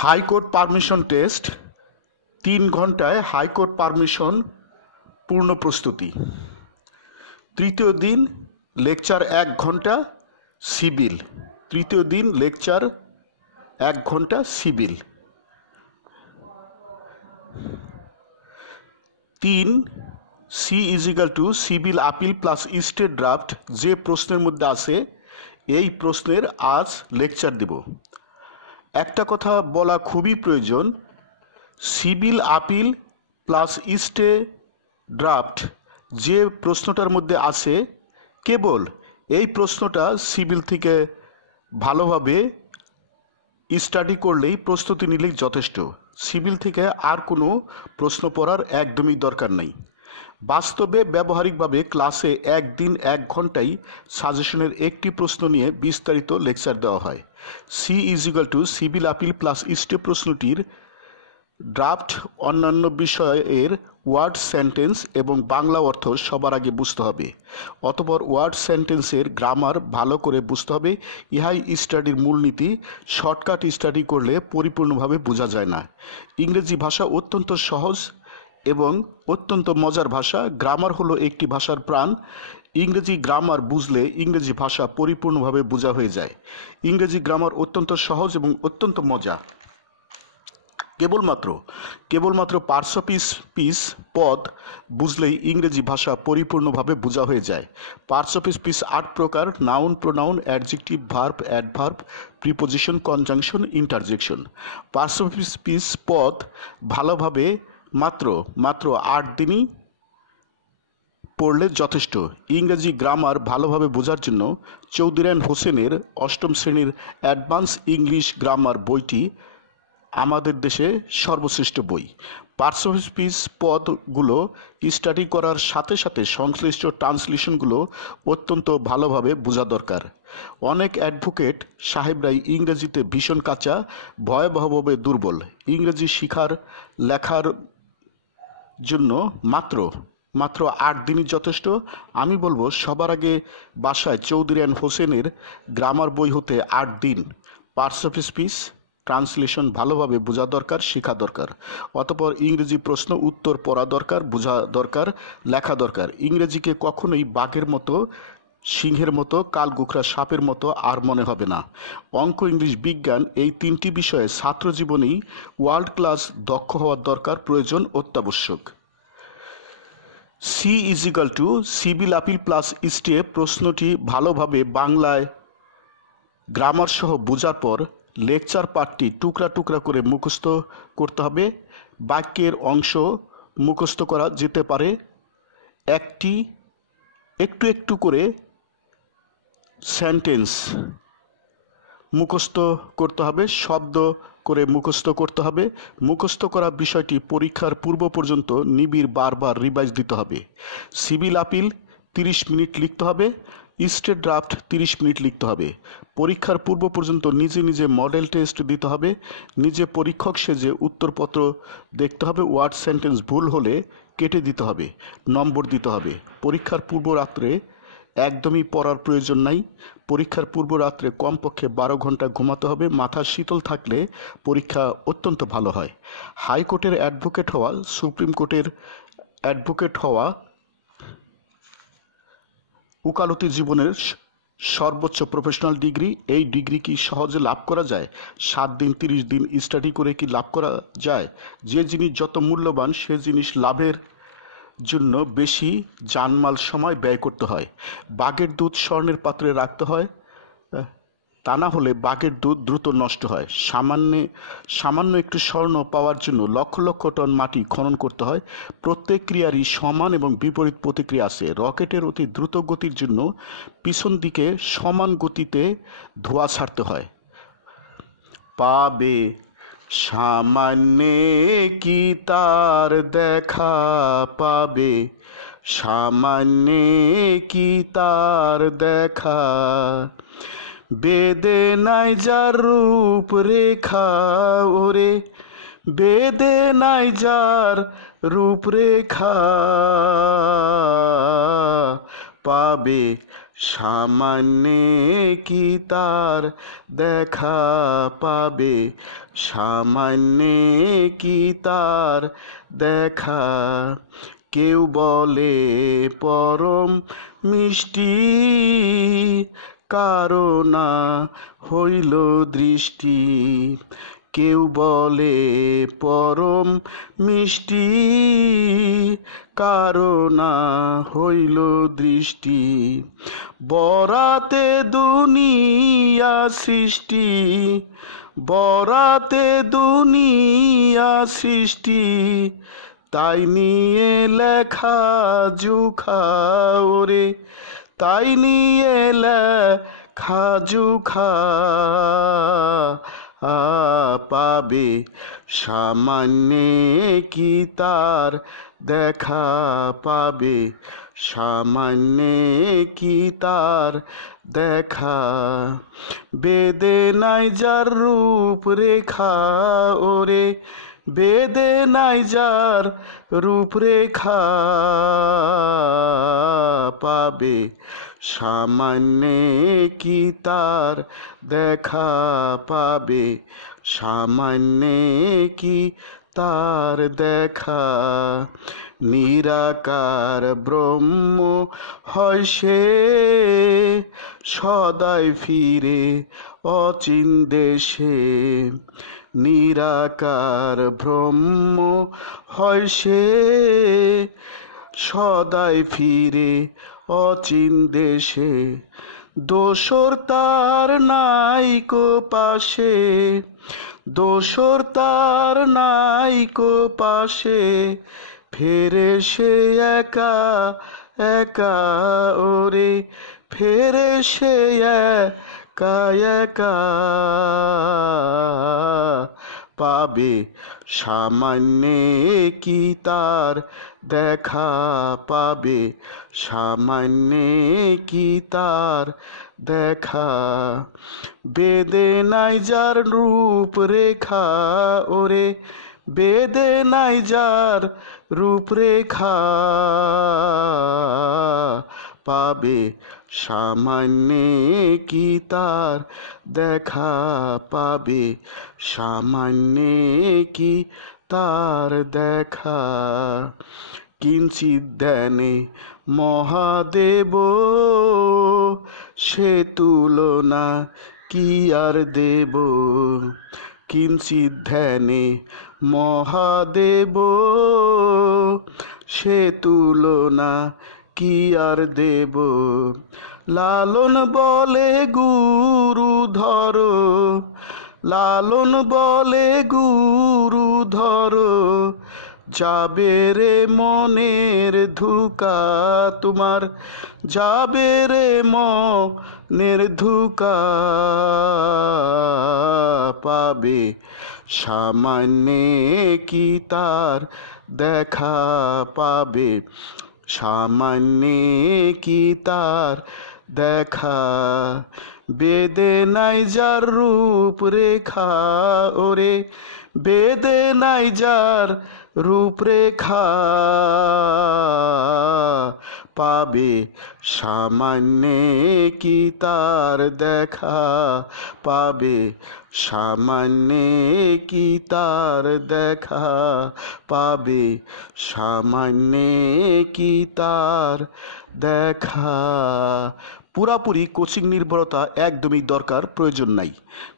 High court permission test 3 ঘন্টায় high court permission পূর্ণ প্রস্তুতি। তৃতীয় দিন লেকচার 1 ঘন্টা সিভিল। তৃতীয় দিন লেকচার 1 ঘন্টা civil. 3 C is equal to civil appeal plus state draft যে প্রশ্নের মধ্যে আছে এই প্রশ্নের আজ লেকচার দেব। একটা কথা বলা খুবই প্রয়োজন, civil appeal plus stay draft যে প্রশ্নটার মধ্যে আছে কেবল এই প্রশ্নটা সিভিল থেকে ভালোভাবে স্টাডি করলেই প্রস্তুতি নিলেই যথেষ্ট। সিভিল থেকে আর কোনো প্রশ্ন পড়ার একদমই দরকার নেই। বাস্তবে ব্যবহারিকভাবে ক্লাসে 1 দিন 1 ঘন্টায় সাজেশনের একটি প্রশ্ন নিয়ে বিস্তারিত লেকচার দেওয়া হয়। C is equal to civil appeal plus stay প্রশ্নটির ড্রাফট অন্যান্য বিষয়ের ওয়ার্ড সেন্টেন্স এবং বাংলা অর্থ সবার আগে বুঝতে হবে। অতঃপর ওয়ার্ড সেন্টেন্সের গ্রামার ভালো করে বুঝতে হবে। ইহাই স্টাডির মূলনীতি। শর্টকাট স্টাডি করলে পরিপূর্ণভাবে বোঝা যায় না। ইংরেজি ভাষা অত্যন্ত সহজ এবং অত্যন্ত মজার ভাষা। গ্রামার হলো একটি ভাষার প্রাণ। ইংরেজি গ্রামার বুঝলে ইংরেজি ভাষা পরিপূর্ণভাবে বোঝা হয়ে যায়। ইংরেজি গ্রামার অত্যন্ত সহজ এবং অত্যন্ত মজা। কেবলমাত্র পার্টস অফ স্পিচ পদ বুঝলেই ইংরেজি ভাষা পরিপূর্ণভাবে বোঝা হয়ে যায়। পার্টস অফ স্পিচ 8 প্রকার: noun, pronoun, adjective, verb, adverb, preposition, conjunction, interjection. Parts of speech পদ ভালোভাবে মাত্র 8 দিনই পড়লে যথেষ্ট। ইংরেজি গ্রামার ভালোভাবে বোঝার জন্য চৌধুরী অ্যান্ড হোসেনের 8ম শ্রেণীর অ্যাডভান্স ইংলিশ গ্রামার বইটি আমাদের দেশে সর্বশ্রেষ্ঠ বই। পার্টস অফ স্পিচ পদগুলো স্টাডি করার সাথে সাথে সংশ্লিষ্ট ট্রান্সলেশনগুলো অত্যন্ত ভালোভাবে বোঝা দরকার। অনেক অ্যাডভোকেট সাহেবরাই ইংরেজিতে ভীষণ কাঁচা, ভয়াবহভাবে দুর্বল। ইংরেজি লেখার জন্য মাত্র 8 দিনই যথেষ্ট। আমি বলবো সবার আগে বাসায় চৌধুরী অ্যান্ড হোসেনের গ্রামার বই হতে 8 দিন পার্টস অফ স্পিচ ট্রান্সলেশন ভালোভাবে বোঝা দরকার, শেখা দরকার। অতঃপর ইংরেজি প্রশ্ন উত্তর পড়া দরকার, বোঝা দরকার, লেখা দরকার। ইংরেজিকে কখনোই বাঘের মতো, সিংহের মতো, কালগুখরা সাপের মতো আর মনে হবে না। অঙ্ক, ইংলিশ, বিজ্ঞান এই 3টি বিষয়ে ছাত্র জীবনেই ওয়ার্ল্ড ক্লাস দক্ষ হওয়ার দরকার, প্রয়োজন, অত্যাবশ্যক। C is equal to civil appeal plus স্টে প্রশ্নটি ভালোভাবে বাংলায় গ্রামার সহ বোঝার পর লেকচার পার্টটি টুকরা টুকরা করে মুখস্থ করতে হবে। বাক্যের অংশ মুখস্থ করা যেতে পারে। একটু করে সেন্টেন্স মুখস্থ করতে হবে, শব্দ করে মুখস্থ করতে হবে। মুখস্থ করা বিষয়টি পরীক্ষার পূর্ব পর্যন্ত নিবিড় বারবার রিভাইজ দিতে হবে। সিভিল আপিল 30 মিনিট লিখতে হবে। স্টেট ড্রাফট 30 মিনিট লিখতে হবে। পরীক্ষার পূর্ব পর্যন্ত নিজে মডেল টেস্ট দিতে হবে। নিজে পরীক্ষক সেজে উত্তরপত্র দেখতে হবে। ওয়ার্ড সেন্টেন্স ভুল হলে কেটে দিতে হবে, নম্বর দিতে হবে। পরীক্ষার পূর্ব রাত্রে একদমই পড়ার প্রয়োজন নাই। পরীক্ষার পূর্ব রাত্রে কমপক্ষে 12 ঘন্টা ঘুমাতে হবে। মাথা শীতল থাকলে পরীক্ষা অত্যন্ত ভালো হয়। হাইকোর্টের অ্যাডভোকেট হওয়া, সুপ্রিম কোর্টের অ্যাডভোকেট হওয়া উকালতি জীবনের সর্বোচ্চ প্রফেশনাল ডিগ্রি। এই ডিগ্রি কি সহজে লাভ করা যায়? 7 দিন 30 দিন স্টাডি করে কি লাভ করা যায়? যে জিনিস যত মূল্যবান সে জিনিস লাভের জন্য বেশি জানমাল সময় ব্যয় করতে হয়। বাঘের দুধ স্বর্ণের পাত্রে রাখতে হয়, তা না হলে বাঘের দুধ দ্রুত নষ্ট হয়। সামান্য একটু স্বর্ণ পাওয়ার জন্য লক্ষ লক্ষ টন মাটি খনন করতে হয়। প্রত্যেক ক্রিয়ারই সমান এবং বিপরীত প্রতিক্রিয়া আছে। রকেটের অতি দ্রুত গতির জন্য পিছন দিকে সমান গতিতে ধোঁয়া ছাড়তে হয়। পাবে সামান্যে কি তার দেখা পাবে, সামান্যে কি তার দেখা, বেদে নাই যার রূপরেখা, ওরে বেদে নাই যার রূপরেখা, পাবে সামান্যে কি তার দেখা পাবে, সামান্যে কি তার দেখা। কেউ বলে পরম মিষ্টি, কারো না হইল দৃষ্টি। কেউ বলে পরম মিষ্টি, কারো না হইল দৃষ্টি। বরাতে দুনিয়া সৃষ্টি, বরাতে দুনিয়া সৃষ্টি, তাই নিয়ে লেখা জুখা ওরে, তাই নিয়ে লেখা জুখা পাবে। সামান্যে কি তার দেখা পাবে, সামান্যে কি তার দেখা। বেদে নাই যার রূপরেখা ওরে, বেদে নাই যার রূপরেখা পাবে। সামান্যে কি তার দেখা পাবে, সামান্যে কি তার দেখা। নিরাকার ব্রহ্ম হয় সে, সদাই ফিরে অচিন দেশে। নিরাকার ব্রহ্ম হয় সে, সদাই ফিরে অচিন দেশে। দোসর তার নাইকো পাশে, দোসর তার নাইকো পাশে, ফেরে সে একা একা ওরে, ফেরে সে একা একা পাবে। সামান্যে কি তার দেখা পাবে, সামান্যে কি তার দেখা। বেদে নাই যার রূপরেখা ওরে, বেদে নাই যার রূপরেখা পাবে। সামান্যে কি তার দেখা পাবে, সামান্যে কি তার দেখা। কিঞ্চিৎ ধ্যানে মহাদেব, সে তুলনা কি আর দেব। কিঞ্চিৎ ধ্যানে মহাদেব, সে তুলনা কি আর দেব। লালন বলে গুরু ধর, লালন বলে গুরু ধর, যাবে রে মনের ধুকা তোমার, যাবে রে মনের ধুকা পাবে। সামান্যে কি তার দেখা পাবে, সামান্যে কি তার দেখা। বেদে নাই যার রূপরেখা ওরে, বেদে নাই যার রূপরেখা পাবে। সামান্যে কি তার দেখা পাবে, সামান্যে কি তার দেখা পাবে, সামান্যে কি তার দেখা। পুরাপুরি কোচিং নির্ভরতা একদমই দরকার প্রয়োজন নাই।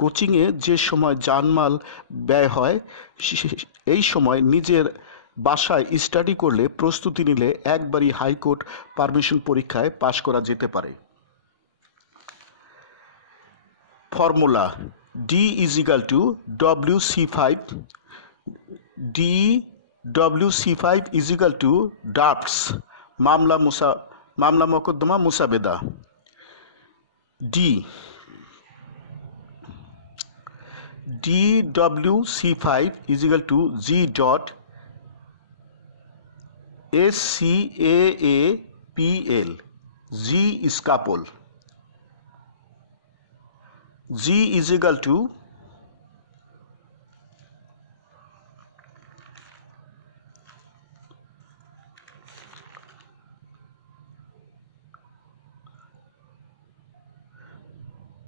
কোচিংয়ে যে সময় জানমাল ব্যয় হয়, এই সময় নিজের বাসায় স্টাডি করলে, প্রস্তুতি নিলে একবারই হাইকোর্ট পারমিশন পরীক্ষায় পাশ করা যেতে পারে। Formula D is equal two WC5, D WC5 is equal two drafts, মামলা মকদ্দমা মুসাবেদা। DWC5 is equal to G dot SCAAPL. G is couple. G is equal to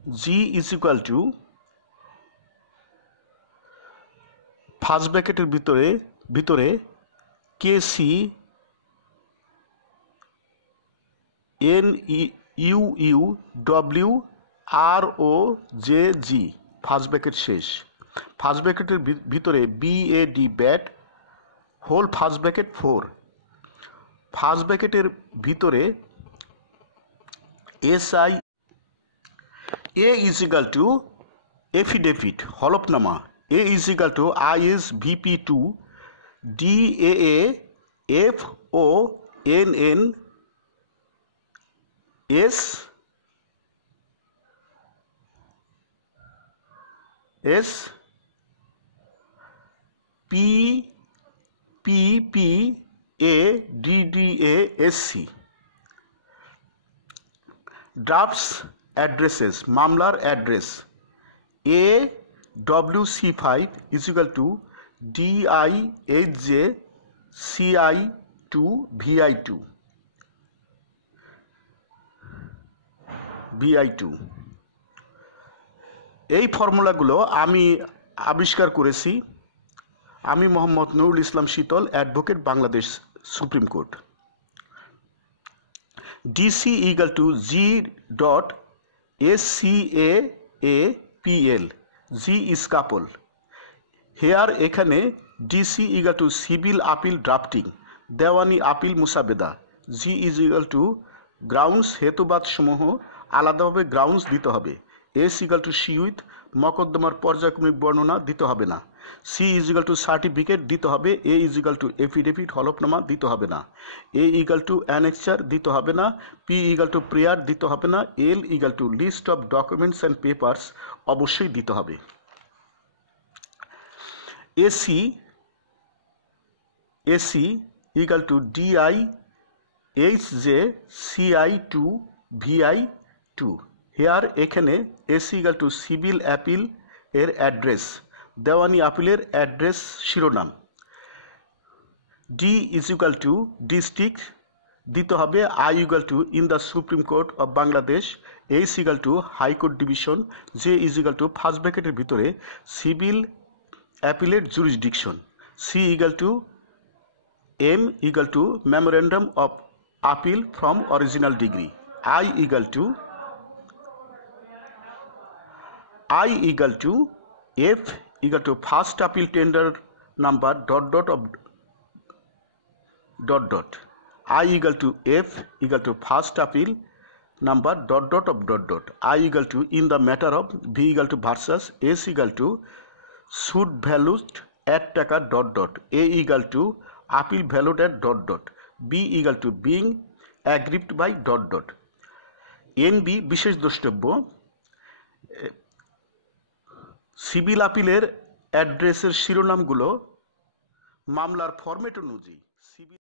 G is equal to first ব্র্যাকেটের ভিতরে KC N U U W R O J G, first bracket শেষ। First ব্র্যাকেটের ভিতরে BAD bat, whole first bracket 4। ফার্স্ট ব্র্যাকেটের ভিতরে SI A is equal to affidavit হলফনামা, A is equal to ISVP2 DAA FONN S PPPADDASC। Drafts addresses, মামলার address AWC5 is equal to DIHJ CI2 VI2। এই ফর্মুলাগুলো আমি আবিষ্কার করেছি। আমি Mohammad Nurul Islam Shital, advocate, Bangladesh supreme court. DC equal to G.SCAAPL, G is couple। Here এখানে DC equal to civil appeal drafting, দেওয়ানি আপিল মুসাবেদা। G is equal to grounds, হেতুবাদ সমূহ আলাদাভাবে গ্রাউন্ডস দিতে হবে। S equal to C with, মকদ্দমার পর্যায়ক্রমিক বর্ণনা দিতে হবে না। C is equal to certificate দিতে হবে। A is equal to affidavit হলফনামা দিতে হবে না। A equal to অ্যানেক্সার দিতে হবে না। P equal to প্রেয়ার দিতে হবে না। L equal to list of documents and papers অবশ্যই দিতে হবে। AC equal to DIHJ CI2 VI2। Here এখানে AC equal to civil appeal এর অ্যাড্রেস, দেওয়ানি আপিলের অ্যাড্রেস শিরোনাম। D is equal to district দিতে হবে। I equal to in the supreme court of Bangladesh. H equal to high court division. J is equal to first ব্র্যাকেটের ভিতরে civil appellate jurisdiction. C equal to M equal to memorandum of appeal from original degree. I equal to F equal to first appeal tender number ... I equal to F equal to first appeal number ... I equal to in the matter of V equal to versus S equal to suit valued at টাকা ... A equal to appeal valued at ... B equal to being aggrieved by ... NB বিশেষ দ্রষ্টব্য, civil আপিলের অ্যাড্রেসের শিরোনামগুলো মামলার format অনুযায়ী